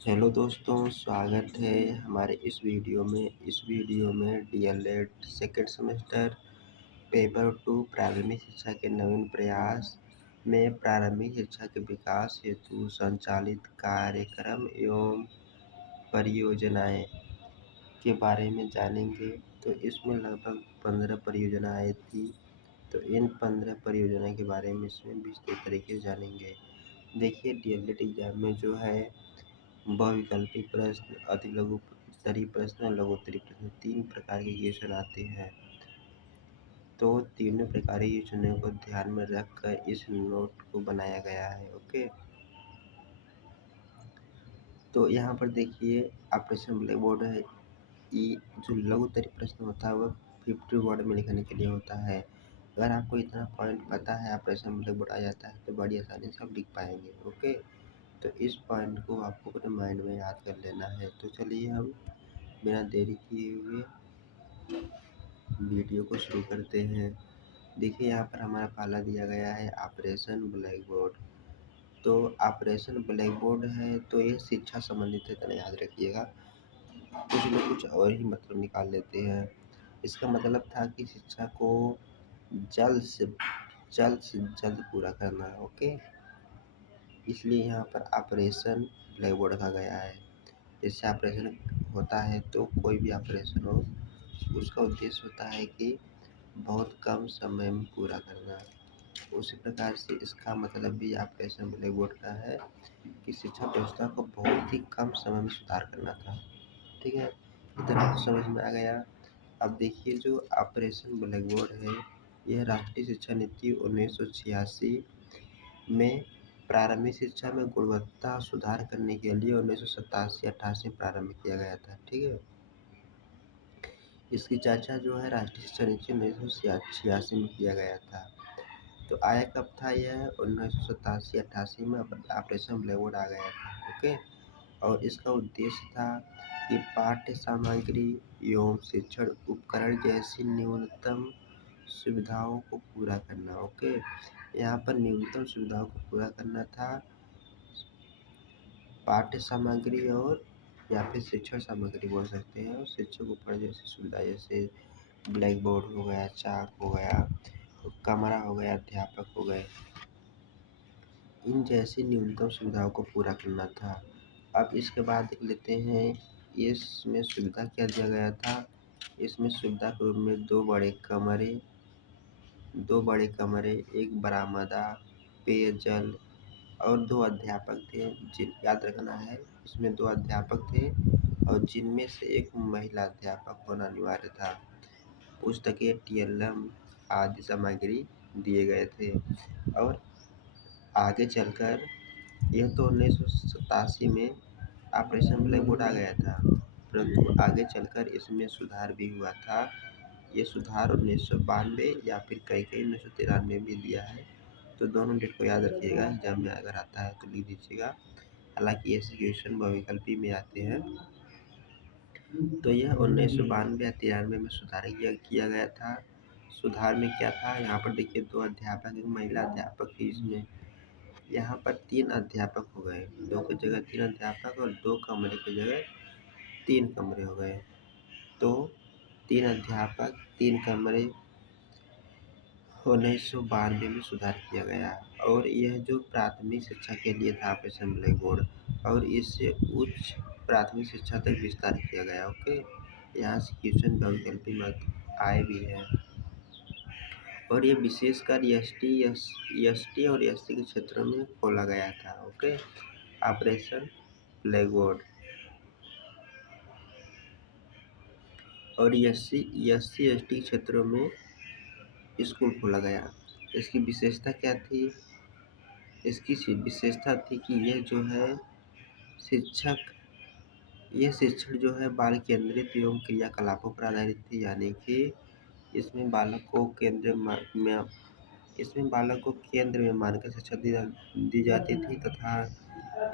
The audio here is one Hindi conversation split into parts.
हेलो दोस्तों, स्वागत है हमारे इस वीडियो में डीएलएड सेकेंड सेमेस्टर पेपर 2 प्रारंभिक शिक्षा के नवीन प्रयास में प्रारंभिक शिक्षा के विकास हेतु संचालित कार्यक्रम एवं परियोजनाएं के बारे में जानेंगे। तो इसमें लगभग 15 परियोजनाएं थी। तो इन 15 परियोजना के बारे में इसमें विस्तृत तरीके से जानेंगे। देखिए, डीएलएड एग्जाम में जो है बहुविकल्पी प्रश्न, अति लघु उत्तरीय प्रश्न, लघु उत्तरीय प्रश्न, 3 प्रकार के क्वेश्चन आते हैं। तो तीनों प्रकार के क्वेश्चनों को ध्यान में रखकर इस नोट को बनाया गया है। ओके, तो यहाँ पर देखिए ऑपरेशन ब्लैक बोर्ड है। ये जो लघु उत्तरीय प्रश्न होता है वह 50 वर्ड में लिखने के लिए होता है। अगर आपको इतना पॉइंट पता है, ऑपरेशन ब्लैक बोर्ड आ जाता है, तो बड़ी आसानी से आप लिख पाएंगे। ओके, तो इस पॉइंट को आपको अपने माइंड में याद कर लेना है। तो चलिए हम बिना देरी किए हुए वीडियो को शुरू करते हैं। देखिए, यहाँ पर हमारा पहला दिया गया है ऑपरेशन ब्लैक बोर्ड। तो ऑपरेशन ब्लैक बोर्ड है तो ये शिक्षा संबंधित है, इतना याद रखिएगा। कुछ लोग कुछ और ही मतलब निकाल लेते हैं। इसका मतलब था कि शिक्षा को जल्द से जल्द पूरा करना। ओके, इसलिए यहाँ पर ऑपरेशन ब्लैक बोर्ड रखा गया है। जैसे ऑपरेशन होता है तो कोई भी ऑपरेशन हो, उसका उद्देश्य होता है कि बहुत कम समय में पूरा करना। उसी प्रकार से इसका मतलब भी ऑपरेशन ब्लैक बोर्ड का है कि शिक्षा व्यवस्था को बहुत ही कम समय में सुधार करना था। ठीक है, इतना तो समझ में आ गया। अब देखिए, जो ऑपरेशन ब्लैक बोर्ड है, यह राष्ट्रीय शिक्षा नीति 1986 में प्रारंभिक शिक्षा में गुणवत्ता सुधार करने के लिए 1987-88 प्रारंभ किया गया था। ठीक है, इसकी चर्चा जो है राष्ट्रीय शिक्षा नीति 1986 में किया गया था। तो आया कब था यह? 1987-88 में ऑपरेशन ब्लैक बोर्ड आ गया था। ओके, और इसका उद्देश्य था कि पाठ्य सामग्री एवं शिक्षण उपकरण जैसी न्यूनतम सुविधाओं को पूरा करना। ओके, यहाँ पर न्यूनतम सुविधाओं को पूरा करना था। पाठ्य सामग्री और या फिर शिक्षण सामग्री बोल सकते हैं, और शिक्षक उपकरण जैसी सुविधा, जैसे ब्लैक बोर्ड हो गया, चाक हो गया, कमरा हो गया, अध्यापक हो गए, इन जैसी न्यूनतम सुविधाओं को पूरा करना था। अब इसके बाद देख लेते हैं इसमें सुविधा क्या दिया गया था। इसमें सुविधा के रूप में दो बड़े कमरे, एक बरामदा, पेयजल और 2 अध्यापक थे। याद रखना है, इसमें 2 अध्यापक थे और जिनमें से एक महिला अध्यापक होना अनिवार्य था। पुस्तकें, टीएलएम आदि सामग्री दिए गए थे। और आगे चलकर यह तो 1987 में ऑपरेशन ब्लैक बोर्ड आ गया था, परंतु आगे चलकर इसमें सुधार भी हुआ था। ये सुधार 1992 या फिर कहीं 1993 भी दिया है। तो दोनों डेट को याद रखिएगा, एग्जाम में अगर आता है तो लिख दीजिएगा। हालांकि ऐसे क्वेश्चन बहुविकल्पी में आते हैं। तो यह 1992 या 93 में सुधार किया गया था। सुधार में क्या था, यहाँ पर देखिए 2 अध्यापक, एक महिला अध्यापक थी इसमें। यहाँ पर 3 अध्यापक हो गए, 2 की जगह 3 अध्यापक, और 2 कमरे की जगह 3 कमरे हो गए। तो 3 अध्यापक, 3 कमरे 1992 में सुधार किया गया। और यह जो प्राथमिक शिक्षा के लिए था ऑपरेशन ब्लैक बोर्ड, और इससे उच्च प्राथमिक शिक्षा तक विस्तार किया गया। ओके, यहाँ से क्वेश्चन बहुविकल्पी मत आए भी हैं। और ये विशेषकर एसटी और एससी के क्षेत्रों में खोला गया था। Okay, operation black board. और एससी एसटी क्षेत्रों में स्कूल खोला गया। इसकी विशेषता क्या थी? इसकी विशेषता थी कि यह जो है शिक्षण जो है बाल केंद्रित एवं क्रियाकलापों पर आधारित थी। यानी कि इसमें बालक को केंद्र में मानकर शिक्षा दी जाती थी, तथा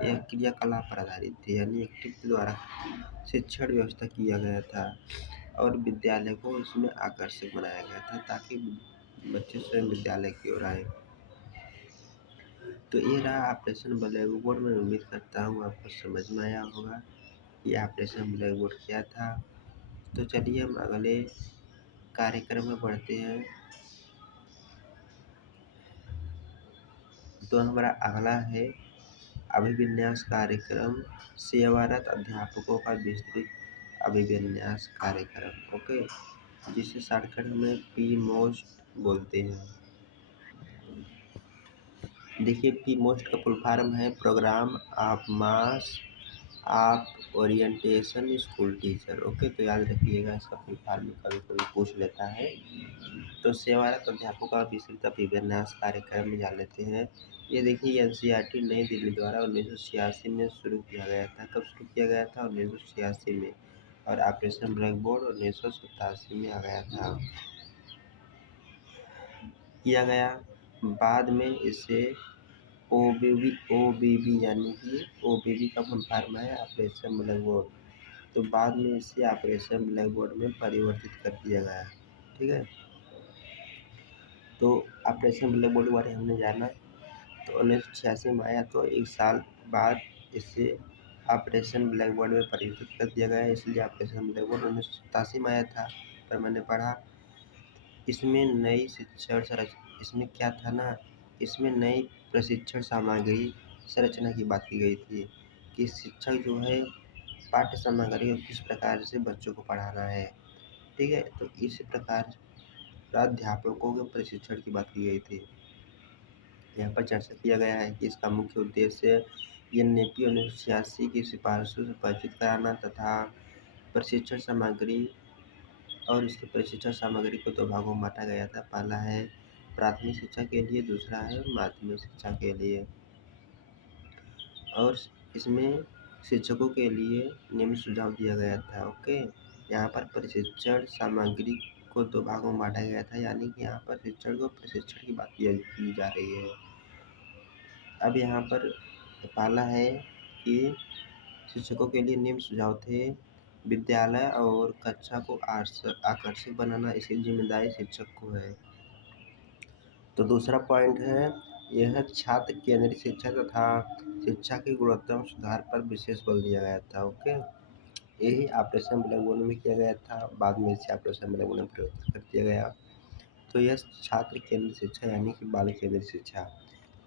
यह क्रियाकलाप पर आधारित थी, यानी एक्टिविटी द्वारा शिक्षण व्यवस्था किया गया था। और विद्यालय को इसमें आकर्षक बनाया गया था ताकि बच्चे स्वयं विद्यालय की ओर आए। तो ये रहा ऑपरेशन ब्लैक बोर्ड। मैं उम्मीद करता हूँ आपको समझ में आया होगा कि ऑपरेशन ब्लैक बोर्ड क्या था। तो चलिए हम अगले कार्यक्रम में बढ़ते हैं। तो हमारा अगला है अभिविन्यास कार्यक्रम, सेवारत अध्यापकों का विस्तृत अभिविन्यास कार्यक्रम। ओके, जिसे शॉर्टकट में पी मोस्ट बोलते हैं। देखिए, पी मोस्ट का फुल फॉर्म है program of mass of orientation school teacher. Okay, तो याद रखिएगा इसका फुल फॉर्म कभी कोई पूछ लेता है। तो सेवारत अध्यापकों का विस्तृत अभिविन्यास कार्यक्रम में जान लेते हैं। ये देखिए एनसीईआरटी नई दिल्ली द्वारा 1986 में शुरू किया गया था। कब शुरू किया गया था? 1986 में। और ऑपरेशन ब्लैक बोर्ड 1987 में आ गया था, किया गया। बाद में इसे ओबीबी यानी कि ओबीबी का फुल फॉर्म है ऑपरेशन ब्लैक बोर्ड। तो बाद में इसे ऑपरेशन ब्लैक बोर्ड में परिवर्तित कर दिया गया। ठीक है, तो ऑपरेशन ब्लैक बोर्ड के बारे में हमने जाना। तो 1986 में आया, तो एक साल बाद इसे ऑपरेशन ब्लैक बोर्ड में परिवर्तित कर दिया गया, इसलिए ऑपरेशन ब्लैक बोर्ड 1987 में आया था। पर मैंने पढ़ा इसमें नई शिक्षण इसमें क्या था ना, इसमें नई प्रशिक्षण सामग्री संरचना की बात की गई थी कि शिक्षक जो है पाठ्य सामग्री को किस प्रकार से बच्चों को पढ़ाना है। ठीक है, तो इस प्रकार प्राध्यापकों के प्रशिक्षण की बात की गई थी। यहाँ पर चर्चा किया गया है कि इसका मुख्य उद्देश्य एनईपी 1986 की सिफारिशों से परिचित कराना तथा प्रशिक्षण सामग्री, और इसकी प्रशिक्षण सामग्री को दो भागों में बांटा गया था। पहला है प्राथमिक शिक्षा के लिए, दूसरा है माध्यमिक शिक्षा के लिए। और इसमें शिक्षकों के लिए निम्न सुझाव दिया गया था। ओके, यहाँ पर प्रशिक्षण सामग्री को दो भागों में बांटा गया था, यानी कि यहाँ पर शिक्षण को प्रशिक्षण की बात की जा रही है। अब यहाँ पर पहला है कि शिक्षकों के लिए निम्न सुझाव थे। विद्यालय और कक्षा को आकर्षक बनाना, इसकी जिम्मेदारी शिक्षक को है। तो दूसरा पॉइंट है यह छात्र केंद्रित शिक्षा तथा शिक्षा की गुणवत्ता में सुधार पर विशेष बल दिया गया था। ओके, यही ऑपरेशन ब्लैक बोर्ड में किया गया था, बाद में इसे ऑपरेशन ब्लैक बोर्ड में परिवर्तित कर दिया गया। तो यह छात्र केंद्रित शिक्षा यानी कि बाल केंद्रित शिक्षा,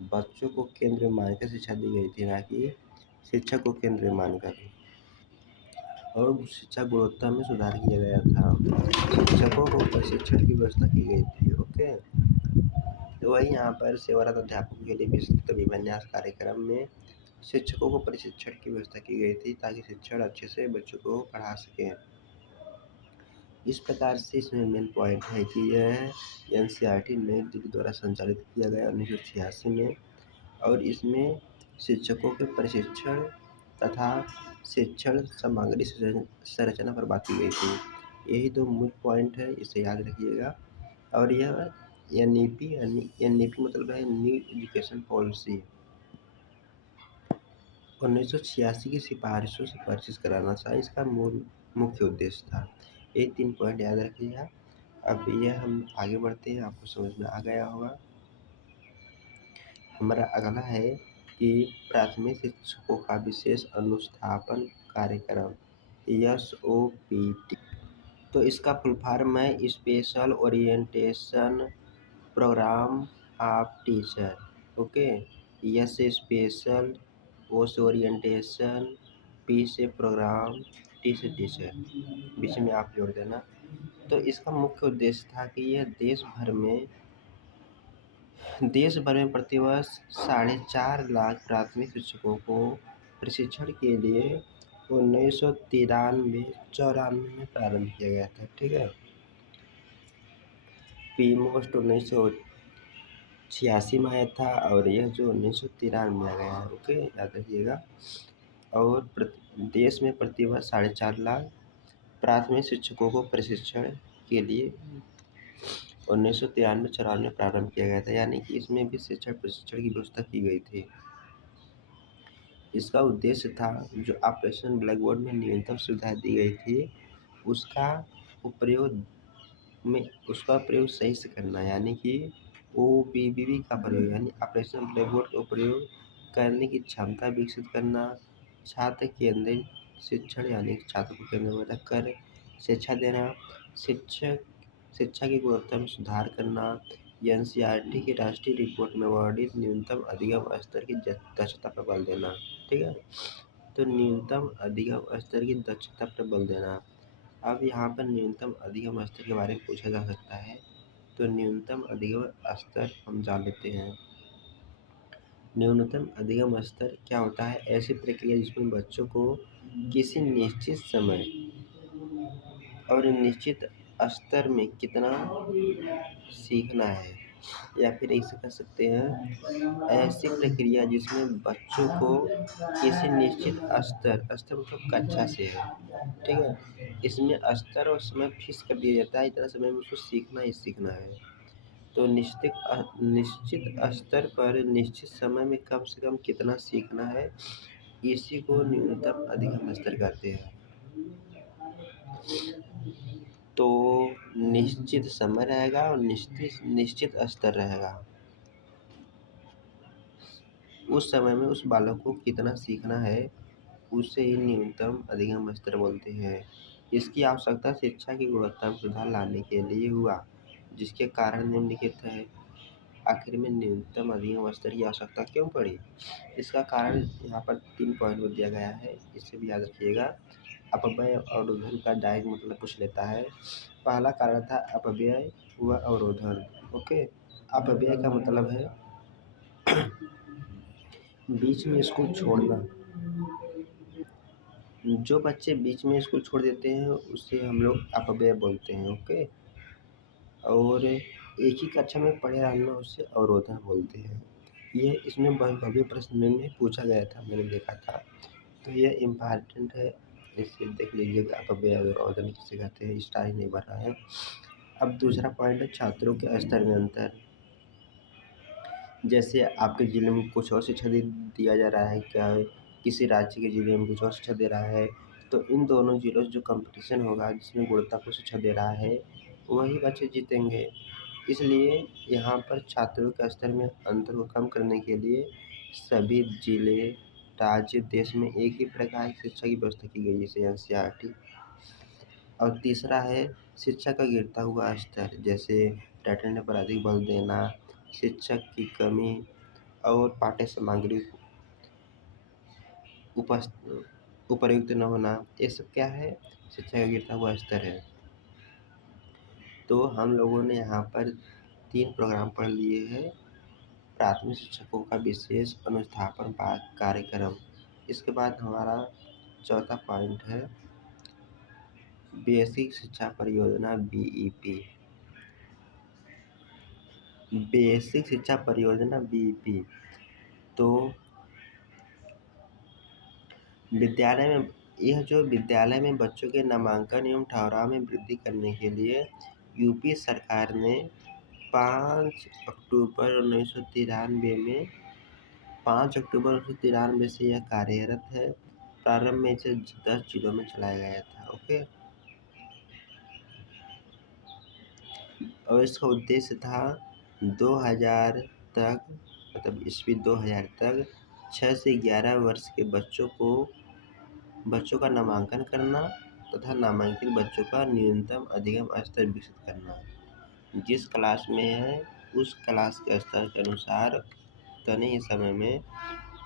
बच्चों को केंद्र में मानकर शिक्षा दी गई थी, ना कि शिक्षक को केंद्र में मानकर। और शिक्षा गुणवत्ता में सुधार किया गया था, शिक्षकों को प्रशिक्षण की व्यवस्था की गई थी। ओके, तो वही यहाँ पर सेवारत अध्यापकों के लिए विस्तृत अभिविन्यास कार्यक्रम में शिक्षकों को प्रशिक्षण की व्यवस्था की गई थी ताकि शिक्षण अच्छे से बच्चों को पढ़ा सकें। इस प्रकार से इसमें मेन पॉइंट है कि यह एनसीईआरटी नई दिल्ली द्वारा संचालित किया गया 1986 में, और इसमें शिक्षकों के प्रशिक्षण तथा शिक्षण सामग्री संरचना पर बात की गई थी। यही दो मुख्य पॉइंट है, इसे याद रखिएगा। और यह एनईपी मतलब है न्यू एजुकेशन पॉलिसी 1986 की सिफारिशों से परिचित कराना था, इसका मूल मुख्य उद्देश्य था। ये 3 पॉइंट याद रखिएगा। अब यह हम आगे बढ़ते हैं, आपको समझ में आ गया होगा। हमारा अगला है कि प्राथमिक शिक्षकों का विशेष अनुस्थापन कार्यक्रम SOPT। तो इसका फुल फॉर्म है special orientation program of teacher. Okay, S से स्पेशल, ओ से ओरिएंटेशन, पी से प्रोग्राम, टी से टीचर, बीच में आप जोड़ देना। तो इसका मुख्य उद्देश्य था कि यह देश भर में प्रतिवर्ष 4.5 लाख प्राथमिक शिक्षकों को प्रशिक्षण के लिए 1993-94 में प्रारंभ किया गया था। ठीक है, पी मोस्ट 1986 में आया था और यह जो 1993 में आ गया है। ओके, याद रखिएगा। और देश में प्रतिवर्ष 4.5 लाख प्राथमिक शिक्षकों को प्रशिक्षण के लिए 1993-94 में प्रारंभ किया गया था, यानी कि इसमें भी शिक्षण प्रशिक्षण की व्यवस्था की गई थी। इसका उद्देश्य था जो ऑपरेशन ब्लैक बोर्ड में न्यूनतम सुविधाएं दी गई थी उसका प्रयोग सही से करना, यानी कि ओपीबीबी का प्रयोग यानी ऑपरेशन ब्लैकबोर्ड का प्रयोग करने की क्षमता विकसित करना, छात्र केंद्रित शिक्षण यानी छात्र को केंद्र में रखकर शिक्षा देना, शिक्षक शिक्षा की गुणवत्ता में सुधार करना, एनसीईआरटी की राष्ट्रीय रिपोर्ट में वर्णित न्यूनतम अधिगम स्तर की दक्षता पर बल देना। ठीक है, तो न्यूनतम अधिगम स्तर की दक्षता पर बल देना। अब यहाँ पर न्यूनतम अधिगम स्तर के बारे में पूछा जा सकता है, तो न्यूनतम अधिगम स्तर हम जान लेते हैं। न्यूनतम अधिगम स्तर क्या होता है? ऐसी प्रक्रिया जिसमें बच्चों को किसी निश्चित समय और निश्चित स्तर में कितना सीखना है, या फिर ऐसे कह सकते हैं ऐसी प्रक्रिया जिसमें बच्चों को किसी निश्चित स्तर मतलब कक्षा से है, ठीक है, इसमें स्तर और समय फिक्स कर दिया जाता है, इतना समय में उसको सीखना ही सीखना है। तो निश्चित स्तर पर निश्चित समय में कम से कम कितना सीखना है, इसी को न्यूनतम अधिगम स्तर कहते हैं। तो निश्चित समय रहेगा और निश्चित स्तर रहेगा। उस समय में उस बालक को कितना सीखना है, उसे ही न्यूनतम अधिगम स्तर बोलते हैं। इसकी आवश्यकता शिक्षा की गुणवत्ता में सुधार लाने के लिए हुआ, जिसके कारण निम्नलिखित है। आखिर में न्यूनतम अधिगम स्तर की आवश्यकता क्यों पड़ी? इसका कारण यहाँ पर 3 पॉइंट में दिया गया है, इसे भी याद रखिएगा। अपव्यय अवरोधन का डायरेक्ट मतलब पूछ लेता है। पहला कारण था अपव्यय व अवरोधन। ओके, अपव्यय का मतलब है बीच में स्कूल छोड़ना। जो बच्चे बीच में स्कूल छोड़ देते हैं उसे हम लोग अपव्यय बोलते हैं। ओके, और एक ही कक्षा में पढ़े रहना उसे अवरोधन बोलते हैं। ये इसमें भव्य प्रश्न में पूछा गया था, मैंने देखा था, तो ये इम्पॉर्टेंट है, इसे देख लीजिएगा। अपव्यय और अवरोधन किसे कहते हैं, स्टाइल नहीं भर रहा है। अब दूसरा पॉइंट है छात्रों के स्तर में अंतर। जैसे आपके ज़िले में कुछ और शिक्षा दिया जा रहा है, क्या किसी राज्य के ज़िले में कुछ और शिक्षा दे रहा है, तो इन दोनों ज़िलों से जो कंपटीशन होगा जिसमें गुणवत्तापूर्ण शिक्षा दे रहा है, वही बच्चे जीतेंगे। इसलिए यहाँ पर छात्रों के स्तर में अंतर को कम करने के लिए सभी जिले, राज्य, देश में एक ही प्रकार की शिक्षा की व्यवस्था की गई है, जैसे एनसीईआरटी। और तीसरा है शिक्षा का गिरता हुआ स्तर, जैसे अटेंडेंस पर अधिक बल देना, शिक्षक की कमी और पाठ्य सामग्री उपयुक्त न होना, ये सब क्या है? शिक्षा का गिरता हुआ स्तर है। तो हम लोगों ने यहाँ पर 3 प्रोग्राम पढ़ लिए हैं। प्राथमिक शिक्षकों का विशेष अनुस्थापन कार्यक्रम। इसके बाद हमारा चौथा पॉइंट है बेसिक शिक्षा परियोजना बीईपी। बेसिक शिक्षा परियोजना बीईपी, तो विद्यालय में बच्चों के नामांकन एवं ठहराव में वृद्धि करने के लिए यूपी सरकार ने 5 अक्टूबर 1993 से यह कार्यरत है। प्रारंभ में इसे 10 जिलों में चलाया गया था। ओके, और इसका उद्देश्य था 2000 तक, मतलब ईस्वी 2000 तक 6 से 11 वर्ष के बच्चों का नामांकन करना तथा नामांकित बच्चों का न्यूनतम अधिगम स्तर विकसित करना। जिस क्लास में है उस क्लास के स्तर के अनुसार तय समय में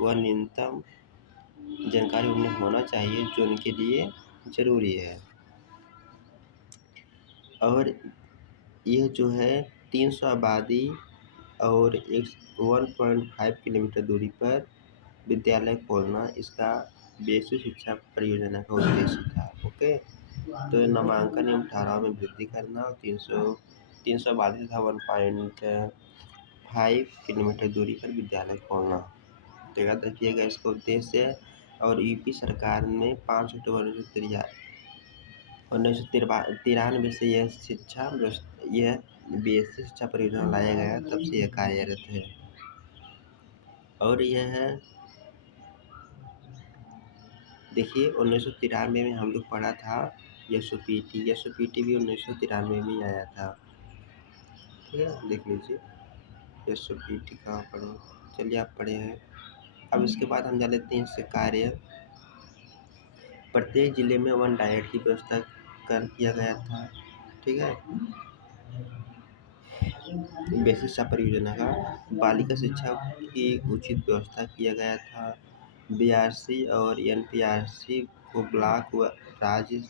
वह न्यूनतम जानकारी उन्हें होना चाहिए जो उनके लिए ज़रूरी है। और यह जो है 300 आबादी और 1.5 किलोमीटर दूरी पर विद्यालय खोलना इसका बेसिक शिक्षा परियोजना का उद्देश्य था। ओके, तो नामांकन एवं ठहराव में वृद्धि करना और 300 आबादी तथा 1.5 किलोमीटर दूरी पर विद्यालय खोलना, तो याद रखिएगा इसका उद्देश्य। और यूपी सरकार ने 5 अक्टूबर 1993 से यह बेसिक शिक्षा परियोजना लाया गया, तब से यह कार्यरत है। और यह देखिए 1993 में हम लोग पढ़ा था एसओपीटी भी 1993 में आया था। ठीक है, देख लीजिए। SOPT कहाँ पढ़े? चलिए आप पढ़े हैं। अब इसके बाद हम जान लेते हैं इससे कार्य। प्रत्येक जिले में 1 डाइट की व्यवस्था कर किया गया था। ठीक है। बेसिक शिक्षा परियोजना का बालिका शिक्षा की उचित व्यवस्था किया गया था। BRC और NPRC को ब्लॉक व राज्य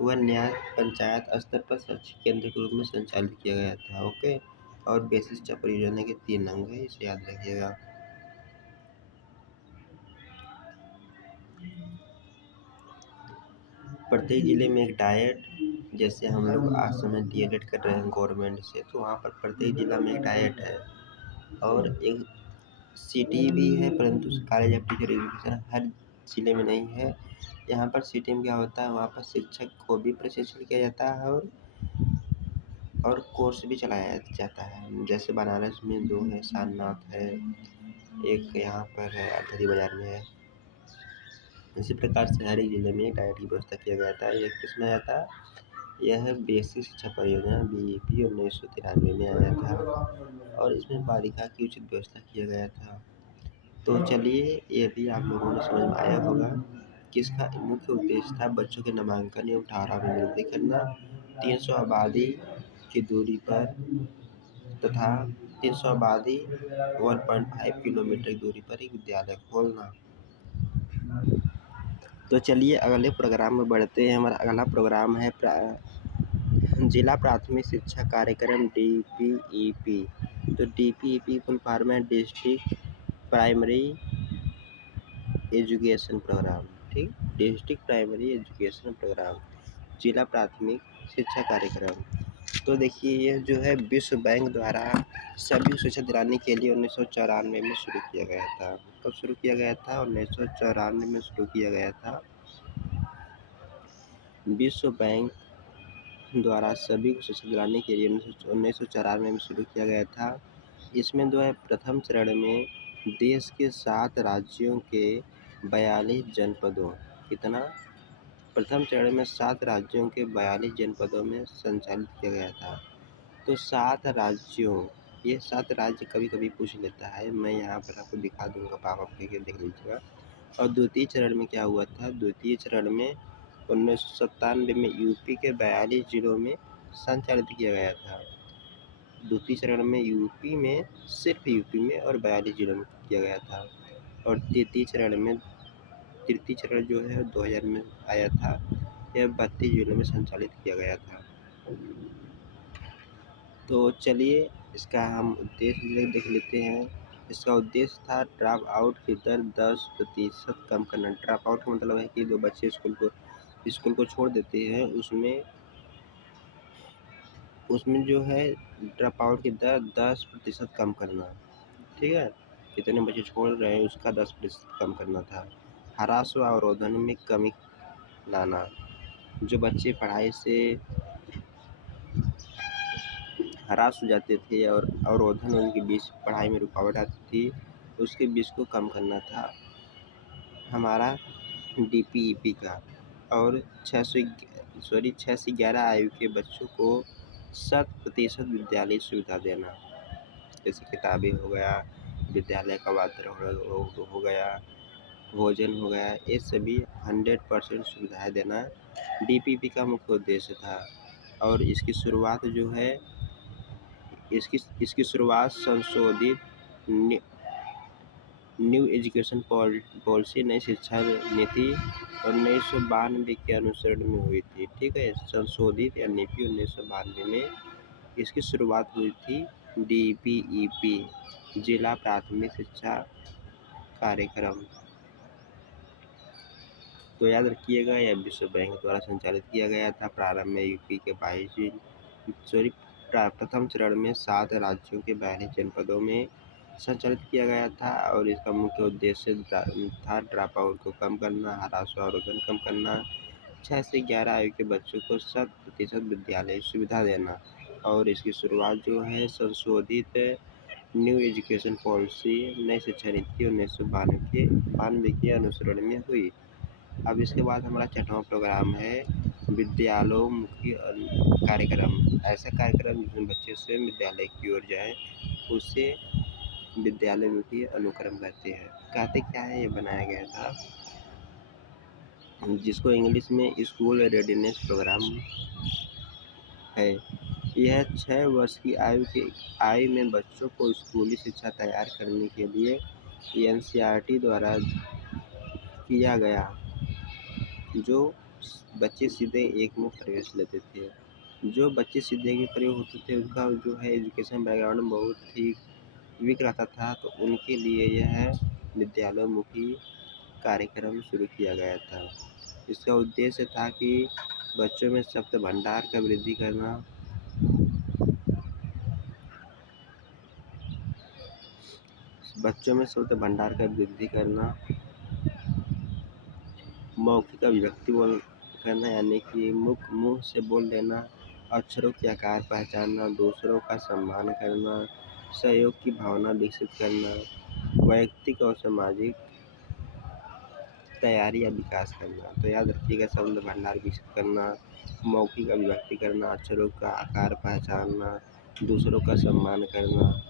व न्याय पंचायत स्तर पर शैक्षिक केंद्र के रूप में संचालित किया गया था। ओके। और बेसिक शिक्षा परियोजना के 3 अंग है, इसे याद रखिएगा। प्रत्येक जिले में एक डाइट, जैसे हम लोग आज समय DLED कर रहे हैं गवर्नमेंट से, तो वहाँ पर प्रत्येक जिला में एक डाइट है और एक सिटी भी है, परंतु कॉलेज ऑफ टीचर एजुकेशन हर जिले में नहीं है। यहाँ पर सिटी में क्या होता है, वहाँ पर शिक्षक को भी प्रशिक्षण किया जाता है और कोर्स भी चलाया जाता है। जैसे बनारस में 2 है, सारनाथ है, एक यहाँ पर है अटरी बाजार में है। इसी प्रकार से हर एक जिले में एक डाइट की व्यवस्था किया गया था। यह किसमें आया था? यह बेसिक शिक्षा परियोजना BEP 1993 में आया था और इसमें बालिका की उचित व्यवस्था किया गया था। तो चलिए, ये भी आप लोगों ने समझ में आया होगा कि इसका मुख्य उद्देश्य था बच्चों के नामांकन एवं 18 में वृद्धि करना, 300 आबादी की दूरी पर तथा 300 आबादी 1.5 किलोमीटर की दूरी पर एक विद्यालय खोलना। तो चलिए अगले प्रोग्राम में बढ़ते हैं। हमारा अगला प्रोग्राम है जिला प्राथमिक शिक्षा कार्यक्रम DPEP। तो DPEP फुल फॉर्म है डिस्ट्रिक्ट प्राइमरी एजुकेशन प्रोग्राम। ठीक, डिस्ट्रिक्ट प्राइमरी एजुकेशन प्रोग्राम, जिला प्राथमिक शिक्षा कार्यक्रम। तो देखिए, यह जो है विश्व बैंक द्वारा सभी को शिक्षा दिलाने के लिए 1994 में शुरू किया गया था। कब शुरू किया गया था? 1994 में शुरू किया गया था। विश्व बैंक द्वारा सभी को शिक्षा दिलाने के लिए 1994 में शुरू किया गया था। इसमें जो है प्रथम चरण में देश के 7 राज्यों के 42 जनपदों, कितना? प्रथम चरण में 7 राज्यों के 42 जनपदों में संचालित किया गया था। तो 7 राज्यों, ये 7 राज्य कभी कभी पूछ लेता है, मैं यहाँ पर आपको दिखा दूंगा, आप देख लीजिएगा। और द्वितीय चरण में क्या हुआ था? द्वितीय चरण में 1997 में यूपी के 42 जिलों में संचालित किया गया था। द्वितीय चरण में यूपी में, सिर्फ यूपी में और 42 जिलों में किया गया था। और तृतीय चरण जो है 2000 में आया था, यह 32 जिलों में संचालित किया गया था। तो चलिए इसका हम उद्देश्य देख लेते हैं। इसका उद्देश्य था ड्रॉप आउट की दर 10% कम करना। ड्रॉप आउट का मतलब है कि जो बच्चे स्कूल को छोड़ देते हैं, उसमें जो है ड्रॉप आउट की दर 10% कम करना। ठीक है, कितने बच्चे छोड़ रहे हैं उसका 10% कम करना था। ह्रास व अवरोधन में कमी लाना। जो बच्चे पढ़ाई से हरास हो जाते थे और अवरोधन उनके बीच पढ़ाई में रुकावट आती थी, उसके बीच को कम करना था हमारा DPEP का। और 6 से 11 आयु के बच्चों को 100% विद्यालय सुविधा देना, जैसे किताबें हो गया, विद्यालय का वातावरण हो गया, भोजन हो गया, ये सभी 100% सुविधाएं देना DPEP का मुख्य उद्देश्य था। और इसकी शुरुआत जो है, इसकी शुरुआत संशोधित न्यू एजुकेशन पॉलिसी, नई शिक्षा नीति 1992 के अनुसरण में हुई थी। ठीक है, संशोधित या नीति 1992 में इसकी शुरुआत हुई थी। DPEP जिला प्राथमिक शिक्षा कार्यक्रम। तो याद रखिएगा, यह विश्व बैंक द्वारा संचालित किया गया था। प्रारंभ में यूपी के 22 प्रथम चरण में 7 राज्यों के 42 जनपदों में संचालित किया गया था और इसका मुख्य उद्देश्य था ड्रॉप आउट को कम करना, ह्रास व अवरोधन कम करना, 6 से 11 आयु के बच्चों को 100% विद्यालय सुविधा देना। और इसकी शुरुआत जो है संशोधित न्यू एजुकेशन पॉलिसी, नई शिक्षा नीति 1992 के अनुसरण में हुई। अब इसके बाद हमारा 6वां प्रोग्राम है विद्यालयोन्मुखी कार्यक्रम। ऐसा कार्यक्रम जिसमें बच्चे स्वयं विद्यालय की ओर जाएं उसे विद्यालयमुखी अनुक्रम कहते हैं। कहते क्या है, ये बनाया गया था जिसको इंग्लिश में स्कूल रेडीनेस प्रोग्राम है। यह 6 वर्ष की आयु में बच्चों को स्कूली शिक्षा तैयार करने के लिए एनसीईआरटी द्वारा किया गया, जो बच्चे सीधे एक में प्रवेश लेते थे। जो बच्चे सीधे एक में प्रवेश होते थे, उनका जो है एजुकेशन बैकग्राउंड बहुत ही वीक रहता था, तो उनके लिए यह विद्यालयमुखी कार्यक्रम शुरू किया गया था। इसका उद्देश्य था कि बच्चों में शब्द भंडार का वृद्धि करना, मौखिक अभिव्यक्ति करना यानी कि मुँह से बोल लेना, अक्षरों के आकार पहचानना, दूसरों का सम्मान करना, सहयोग की भावना विकसित करना, वैयक्तिक और सामाजिक तैयारी या विकास करना। तो याद रखिएगा, शब्द भंडार विकसित करना, मौखिक अभिव्यक्ति करना, अक्षरों का आकार पहचानना, दूसरों का सम्मान करना,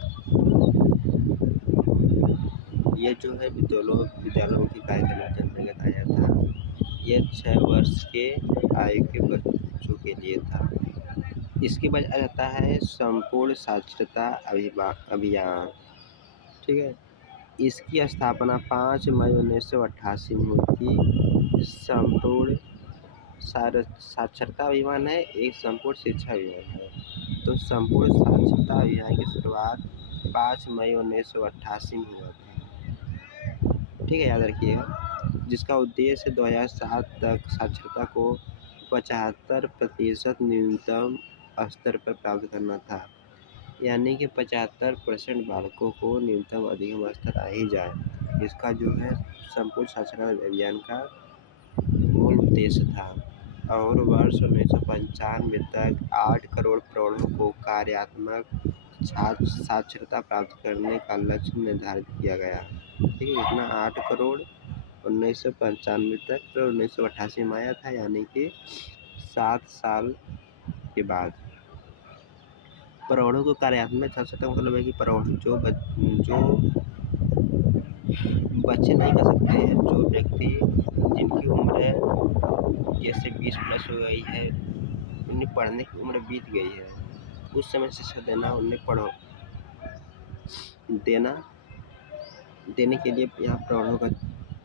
ये जो है विद्यालयमुखी कार्यक्रम के अंतर्गत आया था। ये 6 वर्ष के आयु के बच्चों के लिए था। इसके बाद आ जाता है संपूर्ण साक्षरता अभियान। ठीक है, इसकी स्थापना 5 मई 1988 में हुई थी। संपूर्ण साक्षरता अभियान है, एक संपूर्ण शिक्षा अभियान है। तो संपूर्ण साक्षरता अभियान की शुरुआत 5 मई 1988 में हुआ था। ठीक है, याद रखिएगा, जिसका उद्देश्य 2007 तक साक्षरता को 75% न्यूनतम स्तर पर प्राप्त करना था, यानी कि 75% बालकों को न्यूनतम अधिगम स्तर आ ही जाए। इसका जो है संपूर्ण साक्षरता अभियान का मूल उद्देश्य था। और वर्ष 1995 तक 8 करोड़ प्रौढ़ों को कार्यात्मक साक्षरता प्राप्त करने का लक्ष्य निर्धारित किया गया। ठीक है, इतना 8 करोड़ 1995 तक, फिर 1988 में आया था, यानी कि 7 साल के बाद। प्रौढ़ों को कार्यात्मक साक्षरता मतलब है कि प्रौढ़ जो बच्चे नहीं कर सकते हैं, जो व्यक्ति जिनकी उम्र जैसे 20 प्लस हो गई है, उन्हें पढ़ने की उम्र बीत गई है, उस समय शिक्षा देना, उन्हें देने के लिए यहाँ प्रौढ़ों का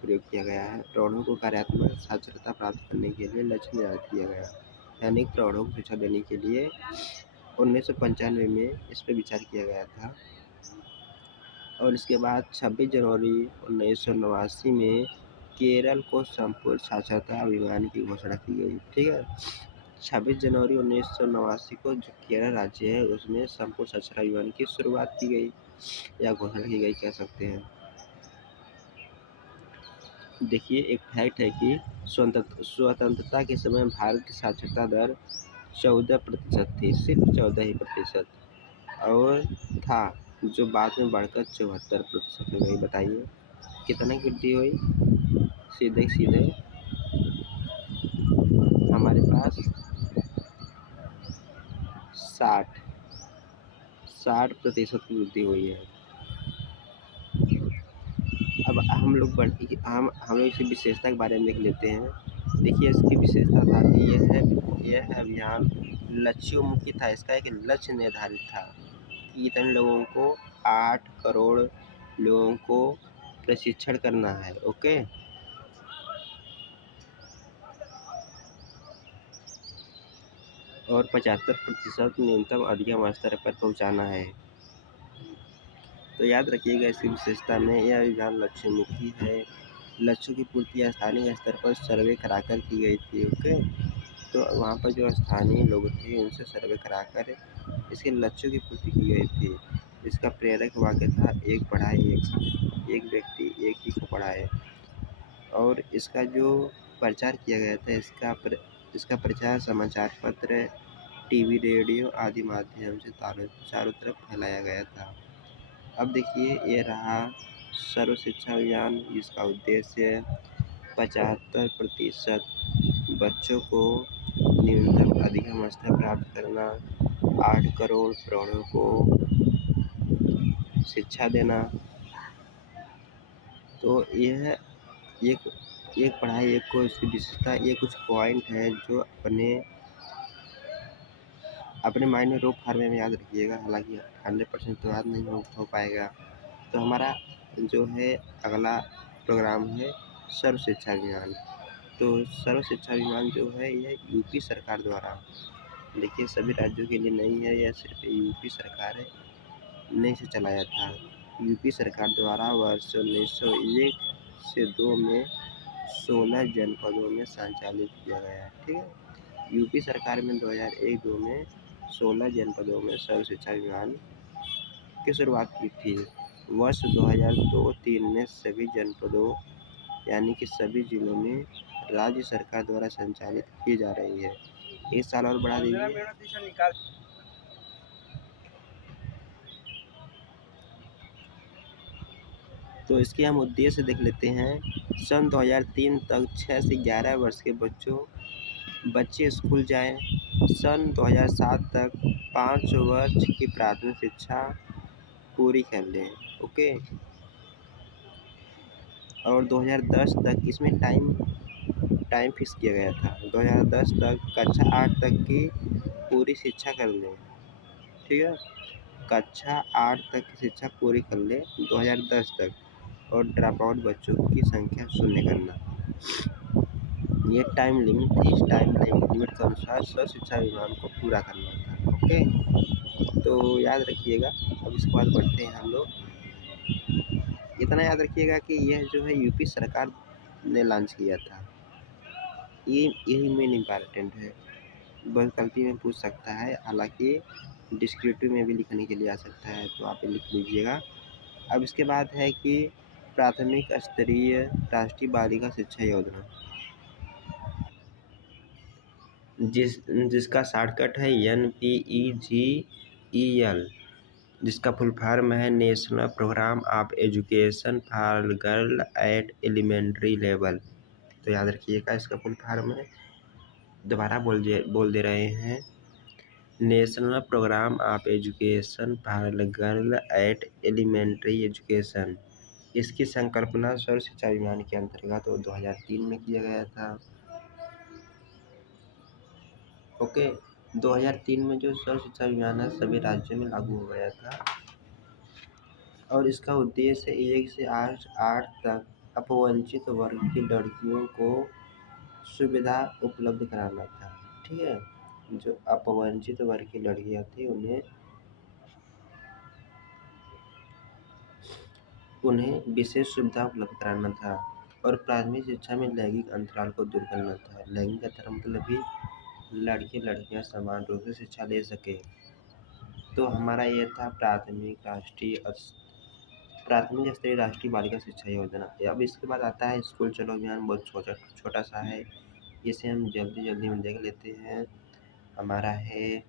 प्रयोग किया गया है। प्रौढ़ों को कार्यात्मक साक्षरता प्राप्त करने के लिए लक्ष्य निर्धारित किया गया, यानी प्रौढ़ों को शिक्षा देने के लिए 1995 में इस पर विचार किया गया था। और इसके बाद 26 जनवरी 1989 में केरल को संपूर्ण साक्षरता अभियान की घोषणा की गई। ठीक है, 26 जनवरी 1989 को जो केरल राज्य है, उसमें संपूर्ण साक्षरता अभियान की शुरुआत की गई या घोषणा की गई, कह सकते हैं। देखिए, एक फैक्ट है कि स्वतंत्रता के समय भारत की साक्षरता दर 14% थी, सिर्फ 14 ही प्रतिशत, और था, जो बाद में बढ़कर 74% हो गई। बताइए कितना वृद्धि हुई? सीधे हमारे पास 60% की वृद्धि हुई है। अब हम लोग इसी विशेषता के बारे में देख लेते हैं। देखिए, इसकी विशेषता था कि यह अभियान लक्ष्योन्मुखी था। इसका एक लक्ष्य निर्धारित था कि इतने लोगों को, 8 करोड़ लोगों को प्रशिक्षण करना है। ओके, और 75% न्यूनतम अधिगम स्तर पर पहुंचाना है। तो याद रखिएगा, इसकी विशेषता में यह अभियान लक्ष्योन्मुखी है। लक्ष्यों की पूर्ति स्थानीय स्तर पर सर्वे कराकर की गई थी। ओके, तो वहाँ पर जो स्थानीय लोग थे, उनसे सर्वे कराकर इसके लक्ष्यों की पूर्ति की गई थी। इसका प्रेरक वाक्य था, एक पढ़ाए एक व्यक्ति एक ही को पढ़ाए। और इसका जो प्रचार किया गया था, इसका प्रचार समाचार पत्र, टीवी, रेडियो आदि माध्यम से चारों तरफ फैलाया गया था। अब देखिए, ये रहा सर्व शिक्षा अभियान, जिसका उद्देश्य 75% बच्चों को न्यूनतम अधिगम स्तर प्राप्त करना, 8 करोड़ प्रौढ़ों को शिक्षा देना। तो यह एक एक पढ़ाई, एक को इसकी विशेषता, ये कुछ पॉइंट है जो अपने माइंड में रोक फार्मे में याद रखिएगा। हालांकि 100% तो याद नहीं हो पाएगा। तो हमारा जो है अगला प्रोग्राम है सर्व शिक्षा अभियान। तो सर्व शिक्षा अभियान जो है यह यूपी सरकार द्वारा, देखिए सभी राज्यों के लिए नहीं है, यह सिर्फ यूपी सरकार ने से चलाया था। यूपी सरकार द्वारा वर्ष 1901 से 2 में 16 जनपदों में संचालित किया गया है। ठीक है, यूपी सरकार में 2001-2 में 16 जनपदों में सर्व शिक्षा अभियान की शुरुआत की थी। वर्ष 2002-3 में सभी जनपदों यानी कि सभी जिलों में राज्य सरकार द्वारा संचालित की जा रही है। 1 साल और बढ़ा दीजिए। तो इसके हम उद्देश्य देख लेते हैं। सन 2003 तक 6 से 11 वर्ष के बच्चे स्कूल जाएं। सन 2007 तक 5 वर्ष की प्राथमिक शिक्षा पूरी कर लें। ओके, और 2010 तक इसमें टाइम फिक्स किया गया था। 2010 तक कक्षा 8 तक की पूरी शिक्षा कर लें। ठीक है, कक्षा 8 तक की शिक्षा पूरी कर लें 2010 तक, और ड्रॉप आउट बच्चों की संख्या 0 करना। ये टाइम लिमिट थी। इस टाइम लिमिट के अनुसार सर्व शिक्षा अभियान को पूरा करना था। ओके, तो याद रखिएगा। अब इसके बाद बढ़ते हैं हम लोग। इतना याद रखिएगा कि यह जो है यूपी सरकार ने लॉन्च किया था। यही मेन इम्पॉर्टेंट है। वैकल्पिक में पूछ सकता है, हालांकि डिस्क्रिप्टिव में भी लिखने के लिए आ सकता है, तो आप लिख लीजिएगा। अब इसके बाद है कि प्राथमिक स्तरीय राष्ट्रीय बालिका शिक्षा योजना, जिसका शॉर्टकट है NPEGEL, जिसका फुल फॉर्म है national program of education for girl at elementary level. तो याद रखिएगा इसका फुल फॉर्म है। दोबारा बोल दे रहे हैं, national program of education for girl at elementary education. इसकी संकल्पना सर्व शिक्षा अभियान के अंतर्गत 2003 में किया गया था। ओके, 2003 में जो सर्व शिक्षा अभियान है सभी राज्यों में लागू हो गया था, और इसका उद्देश्य 1 से 8 तक अपवंचित वर्ग की लड़कियों को सुविधा उपलब्ध कराना था। ठीक है, जो अपवंचित वर्ग की लड़कियां थी उन्हें विशेष सुविधा उपलब्ध कराना था, और प्राथमिक शिक्षा में लैंगिक अंतराल को दूर करना था। लैंगिक अंतराल मतलब भी लड़कियां समान रूप से शिक्षा ले सके। तो हमारा ये था प्राथमिक स्तरीय राष्ट्रीय बालिका शिक्षा योजना। अब इसके बाद आता है स्कूल चलो अभियान। बहुत छोटा सा है, इसे हम जल्दी में देख लेते हैं। हमारा है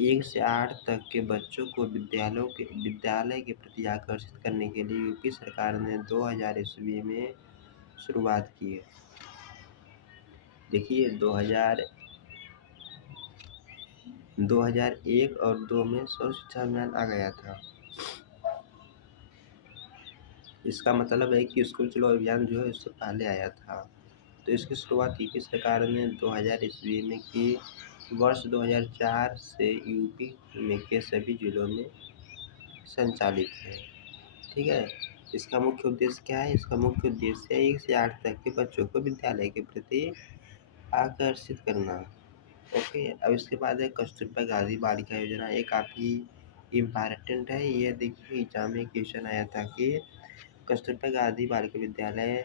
1 से 8 तक के बच्चों को विद्यालय के प्रति आकर्षित करने के लिए यूपी सरकार ने 2000 ईस्वी में शुरुआत की है। देखिए 2001 और 2 में सर्व शिक्षा अभियान आ गया था। इसका मतलब है कि स्कूल चलो अभियान जो है इससे पहले आया था। तो इसकी शुरुआत यूपी सरकार ने 2000 ईस्वी में की। वर्ष 2004 से यूपी में के सभी जिलों में संचालित है। ठीक है, इसका मुख्य उद्देश्य क्या है? इसका मुख्य उद्देश्य है 1 से 8 तक के बच्चों को विद्यालय के प्रति आकर्षित करना। ओके, अब इसके बाद है कस्तूरबा गांधी बालिका योजना। ये काफ़ी इम्पॉर्टेंट है। ये देखिए एग्जाम में क्वेश्चन आया था कि कस्तूरबा गांधी बालिका विद्यालय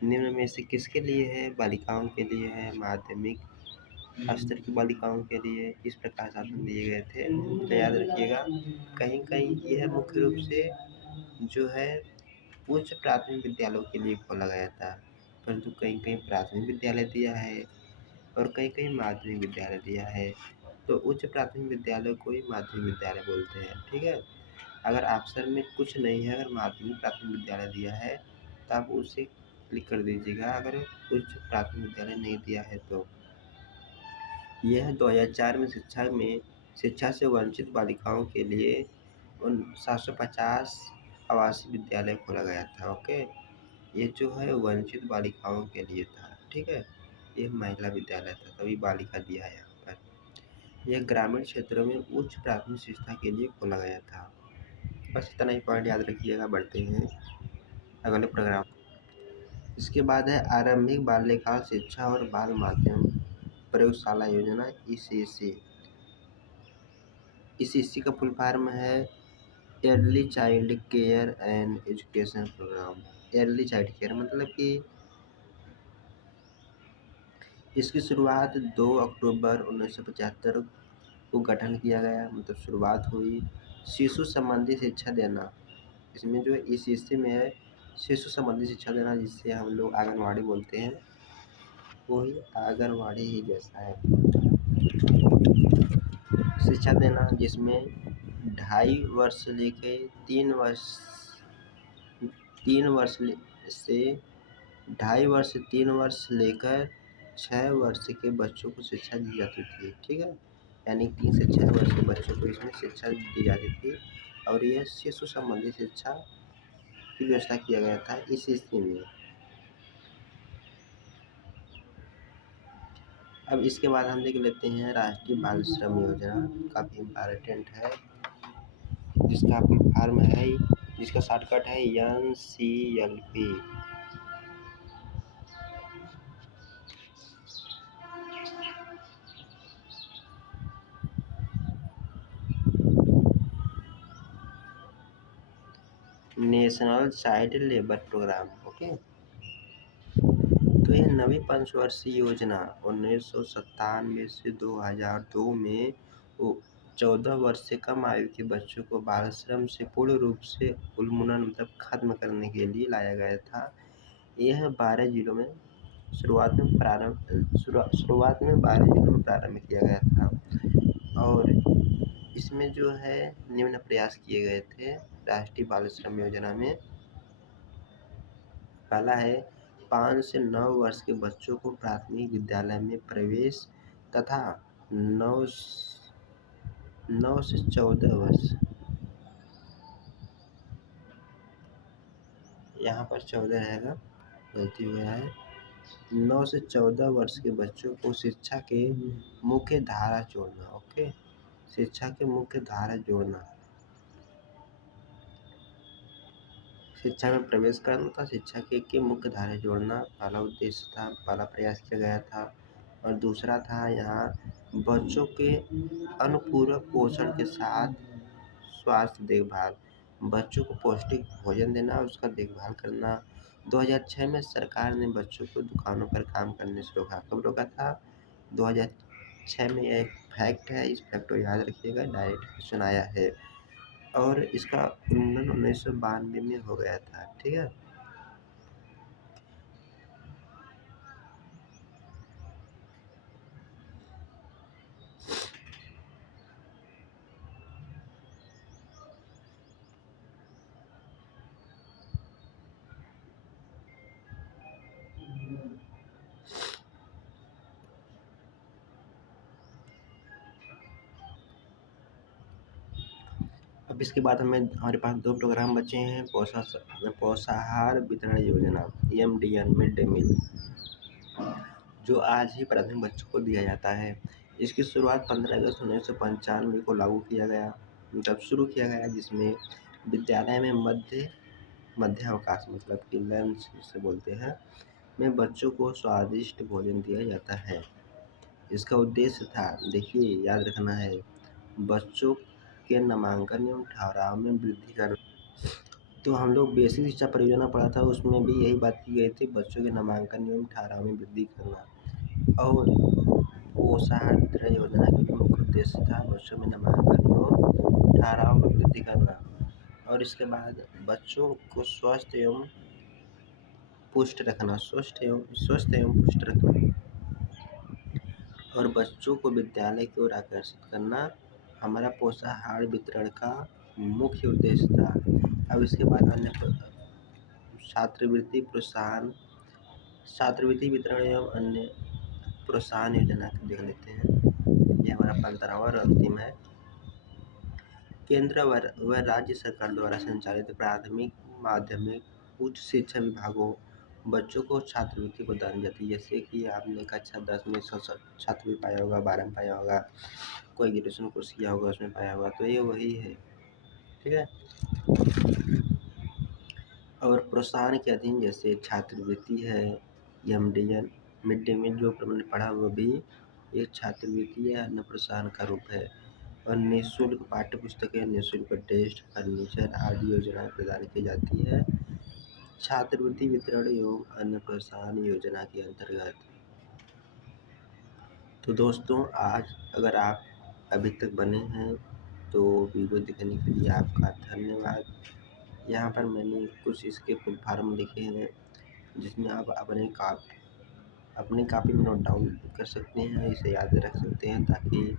निम्न में से किसके लिए है? बालिकाओं के लिए है, माध्यमिक स्तर की बालिकाओं के लिए। इस प्रकार शासन दिए गए थे। तो याद रखिएगा, कहीं कहीं यह मुख्य रूप से जो है उच्च प्राथमिक विद्यालयों के लिए खोला गया था, परंतु कहीं कहीं प्राथमिक विद्यालय दिया है और कहीं कहीं माध्यमिक विद्यालय दिया है। तो उच्च प्राथमिक विद्यालय को ही माध्यमिक विद्यालय बोलते हैं। ठीक है, अगर ऑप्शन में कुछ नहीं है, अगर माध्यमिक प्राथमिक विद्यालय दिया है तो आप उसे क्लिक कर दीजिएगा, अगर उच्च प्राथमिक विद्यालय नहीं दिया है तो। यह 2004 में शिक्षा से वंचित बालिकाओं के लिए 750 आवासीय विद्यालय खोला गया था। ओके, ये जो है वंचित बालिकाओं के लिए था, ठीक है। ये महिला विद्यालय था, तभी बालिका दिया है यहाँ पर। यह ग्रामीण क्षेत्रों में उच्च प्राथमिक शिक्षा के लिए खोला गया था। बस इतना ही पॉइंट याद रखिएगा। बढ़ते हैं अगले प्रोग्राम। इसके बाद है आरंभिक बाल्यकाल शिक्षा और बाल माध्यम प्रयोगशाला योजना, ईसीसी। ईसीसी का फुल फॉर्म है early child care and education program. Early child care मतलब कि इसकी शुरुआत 2 अक्टूबर 1975 को गठन किया गया, मतलब शुरुआत हुई। शिशु संबंधी शिक्षा देना, इसमें जो ईसीसी में है शिशु संबंधी शिक्षा देना, जिससे हम लोग आंगनवाड़ी बोलते हैं, वही आंगनवाड़ी ही जैसा है। शिक्षा देना जिसमें 2.5 वर्ष से लेके 3 वर्ष से 2.5 वर्ष से 3 वर्ष लेकर 6 वर्ष के बच्चों को शिक्षा दी जाती थी, ठीक है। यानी 3 से 6 वर्ष के बच्चों को इसमें शिक्षा दी जाती थी। और यह शिशु संबंधी शिक्षा की व्यवस्था किया गया था इस स्थिति में। अब इसके बाद हम देख लेते हैं राष्ट्रीय बाल श्रम योजना, काफ़ी इम्पॉर्टेंट है, जिसका फुल फॉर्म है, जिसका शॉर्टकट है NCLP। National child labour program. Okay, तो यह नवी पंचवर्षीय योजना 1997 से 2002 में 14 वर्ष से कम आयु के बच्चों को बाल श्रम से पूर्ण रूप से उन्मूलन मतलब खत्म करने के लिए लाया गया था। यह 12 जिलों में शुरुआत में 12 जिलों में प्रारंभ किया गया था। और इसमें जो है निम्न प्रयास किए गए थे राष्ट्रीय बाल श्रम योजना में। पहला है 5 से 9 वर्ष के बच्चों को प्राथमिक विद्यालय में प्रवेश तथा 9 से 14 वर्ष, यहाँ पर 14 रहेगा, गलती हो गया है। 9 से 14 वर्ष के बच्चों को शिक्षा के मुख्य धारा जोड़ना। ओके, शिक्षा के मुख्य धारा जोड़ना, शिक्षा में प्रवेश करना था, शिक्षा के मुख्य धारा जोड़ना पहला उद्देश्य था, पहला प्रयास किया गया था। और दूसरा था यहाँ बच्चों के अनुपूरक पोषण के साथ स्वास्थ्य देखभाल, बच्चों को पौष्टिक भोजन देना और उसका देखभाल करना। 2006 में सरकार ने बच्चों को दुकानों पर काम करने से रोका। कब रोका था? 2006 में। यह एक फैक्ट है, इस फैक्ट को याद रखिएगा, डायरेक्ट क्वेश्चन आया है। और इसका उन्मूलन 1992 में हो गया था, ठीक है। अब इसके बाद हमारे पास 2 प्रोग्राम बचे हैं। पोषाहार वितरण योजना, MDN, मिड डे मील, जो आज ही प्राथमिक बच्चों को दिया जाता है। इसकी शुरुआत 15 अगस्त 1995 को लागू किया गया, मतलब शुरू किया गया, जिसमें विद्यालय में मध्यावकाश मतलब कि लंच जिसे बोलते हैं, में बच्चों को स्वादिष्ट भोजन दिया जाता है। इसका उद्देश्य था, देखिए याद रखना है, बच्चों के नामांकन एवं ठहराव में वृद्धि करना। तो हम लोग बेसिक शिक्षा परियोजना पढ़ा था, उसमें भी यही बात की गई थी, बच्चों के नामांकन एवं ठहराव में वृद्धि करना। और पोषाहार वितरण योजना का भी मुख्य उद्देश्य था बच्चों में नामांकन एवं ठहराव में वृद्धि करना। और इसके बाद बच्चों को स्वस्थ एवं पुष्ट रखना, स्वस्थ एवं पुष्ट रखना, और बच्चों को विद्यालय की ओर आकर्षित करना हमारा पोषाहार वितरण का मुख्य उद्देश्य था। अब इसके बाद अन्य छात्रवृत्ति वितरण एवं अन्य प्रोत्साहन योजना देख लेते हैं। ये हमारा 15वां और अंतिम है। केंद्र व राज्य सरकार द्वारा संचालित प्राथमिक, माध्यमिक, उच्च शिक्षा विभागों बच्चों को छात्रवृत्ति प्रदान की जाती है। जैसे कि आपने कक्षा 10 में छात्रवृत्ति पाया होगा, 12 में पाया होगा, कोई ग्रेजुएशन कोर्स किया होगा उसमें पाया होगा, तो ये वही है। ठीक है। और प्रोत्साहन के अधीन जैसे छात्रवृत्ति है, एमडीएन, मिड डे मील जो हमने पढ़ा वो भी एक छात्रवृत्ति है, अन्य प्रोत्साहन का रूप है। और निःशुल्क पाठ्य पुस्तकें, निःशुल्क टेस्ट, फर्नीचर आदि योजनाएं प्रदान की जाती है छात्रवृत्ति वितरण एवं अन्य प्रोत्साहन योजना के अंतर्गत। तो दोस्तों, आज अगर आप अभी तक बने हैं तो वीडियो देखने के लिए आपका धन्यवाद। यहाँ पर मैंने कुछ इसके फुल फॉर्म लिखे हैं जिसमें आप अपनी कॉपी में नोट डाउन कर सकते हैं, इसे याद रख सकते हैं ताकि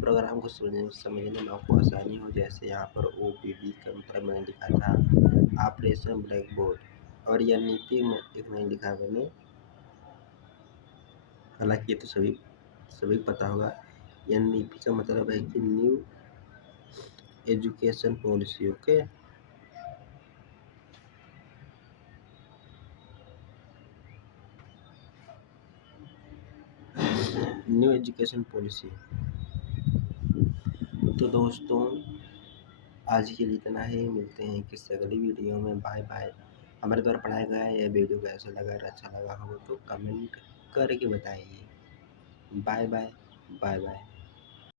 प्रोग्राम को समझने में आपको आसानी हो। जैसे यहाँ पर ओपीडी का मतलब मैंने लिखा था ऑपरेशन ब्लैक बोर्ड, और एनईपी में एक नहीं लिखा मैंने, हालांकि ये तो सभी को पता होगा। एनईपी का मतलब है कि new education policy. Okay, new education policy. तो दोस्तों, आज के लिए इतना ही, मिलते हैं किसी अगली वीडियो में। Bye bye. हमारे द्वारा पढ़ाया गया यह वीडियो कैसा लगा, अगर अच्छा लगा हो तो कमेंट करके बताइए। Bye bye, bye bye.